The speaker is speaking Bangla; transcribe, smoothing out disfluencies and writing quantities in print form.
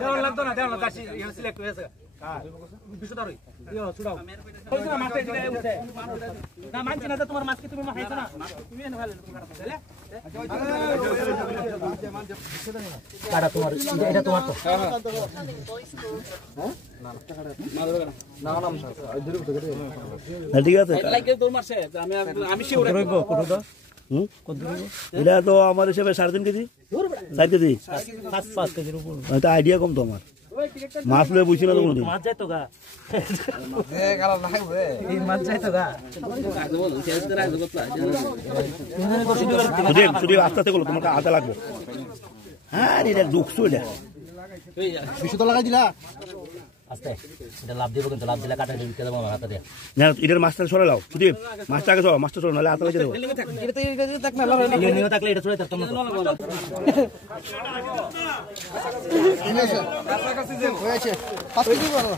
দেওয়ার লাগতো না দেওয়ার লাগতো সিলেক্ট হয়েছে বিশুদারই ইয়ো ছুড়াও কইছ না মাছটা দিকে উঠে না মানছি না তোমার মাছ কি তুমি খাইছো না তুমি এনে ভালো তাহলে কাটা তোমার এটা তোমার তো হ্যাঁ না না না না ঠিক আছে লাগে তোর মারছে আমি শিওর রইব কত দাও কত রইব এটা তো আমার হিসেবে 3.5 কেজি 4 কেজি 5 কেজির উপর এটা আইডিয়া কম তো আমার মাছ লয়ে বুঝি না তো কোনদিন মাছ যায় তো গা এ কালা লাগবে এই মাছ যায় তো গা আগে বল শেষ করে আগে বল শুধু আস্তে আস্তে বলো তোমার আটা লাগবে হ্যাঁ এটা দুঃখ এটা বিশুদ্ধ লাগাই দিলা আস্তে এটা লাভ দিব কিন্তু লাভ দিলে কাটা দিতে দেব আমার হাতে দে না এটার মাছটা সরে লাও শুধু মাছটা আগে সরো মাছটা সরো নালে হাতে লেগে দেব এটা তো দেখ না নিও থাকলে এটা সরে থাকতো না ঠিক আছে হয়েছে 5 কেজি বড়